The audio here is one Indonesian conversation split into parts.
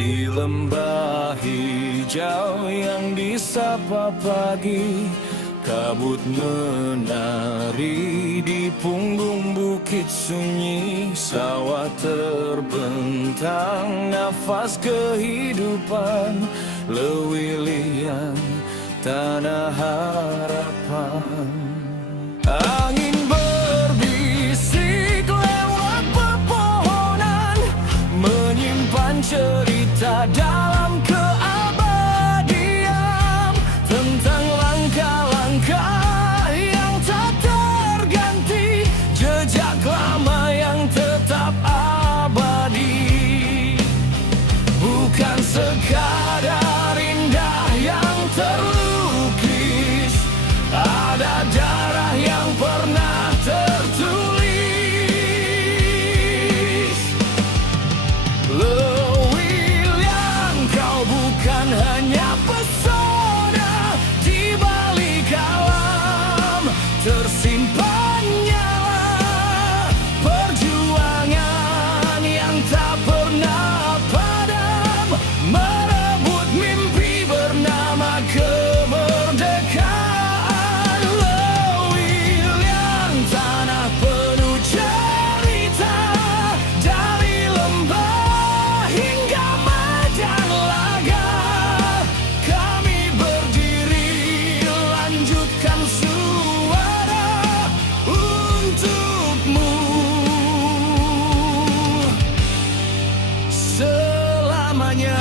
Di lembah hijau yang disapa pagi, kabut menari di punggung bukit sunyi. Sawah terbentang nafas kehidupan, lewilian tanah harapan. Angin berbisik lewat pepohonan, menyimpan cerita dalam keabadian tentang langkah-langkah yang tak terganti, jejak lama yang tetap abadi. Bukan sekadar indah yang terlukis, ada darah yang pernah tertulis. Lewiliang, kau bukan hanya pesona, di balik alam tersimpan nyala perjuangan yang tak pernah padam, merebut mimpi bernama kemerdekaan. Lewiliang, tanah penuh cerita, dari lembah hingga medan laga. Kami berdiri, lanjutkan suara untukmu selamanya.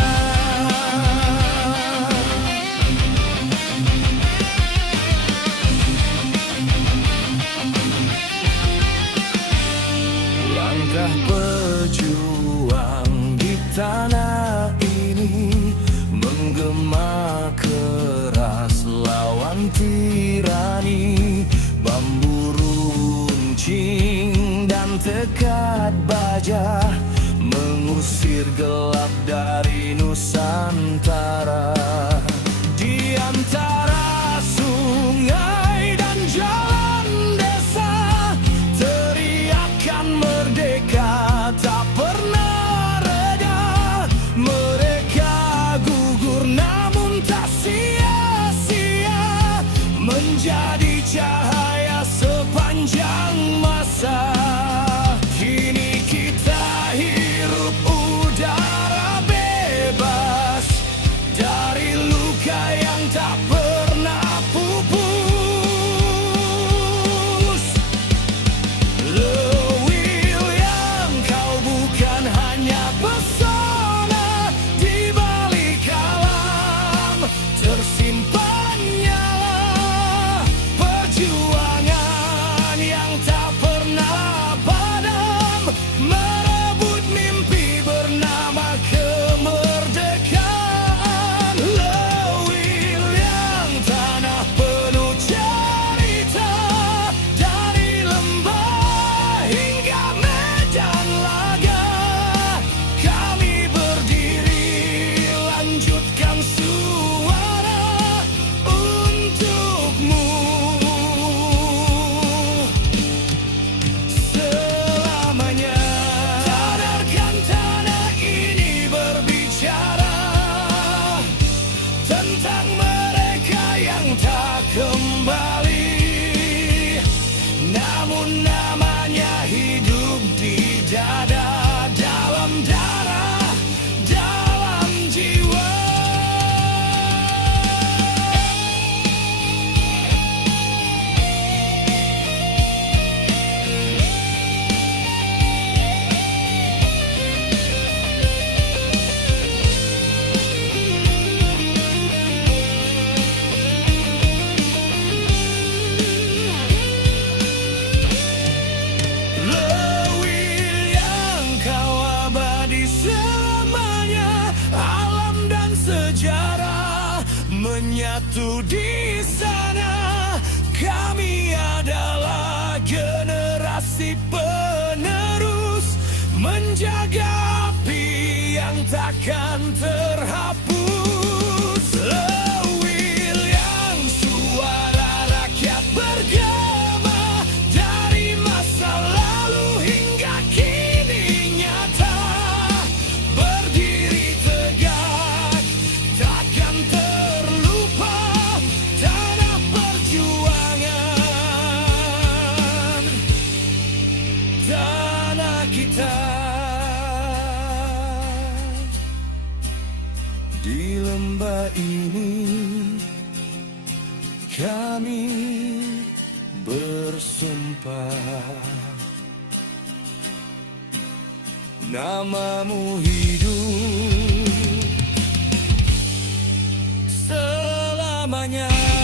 Langkah pejuang di tanah ini menggema keras lawan tirani. Bambu runcing dan tekad baja mengusir gelap dari Nusantara. Di antara sungai dan jalan desa, teriakan merdeka tak pernah reda. Mereka gugur namun tak sia-sia, menjadi cahaya sepanjang masa. Kini kita hirup udara bebas dari luka yang tak pernah pupus. Lewiliang, kau bukan hanya pesona, di balik alam tersimpan nyala perjuangan yang tak pernah padam, merebut mimpi bernama kemerdekaan. Lewiliang, tanah penuh cerita, dari lembah hingga medan laga. Kami berdiri, lanjutkan suara untukmu selamanya. Sadarkan tanah ini berbicara tentang mereka yang tak kembali, namun namanya hidup di dada, dalam darah, dalam jiwa. Lewiliang, kau abadi selamanya, alam dan sejarah menyatu di sana. Kami adalah generasi penerus, menjaga api yang takkan terhapus. Lewiliang, suara rakyat bergema, dari masa lalu hingga kini nyata, berdiri tegak Kami bersumpah, namamu hidup selamanya.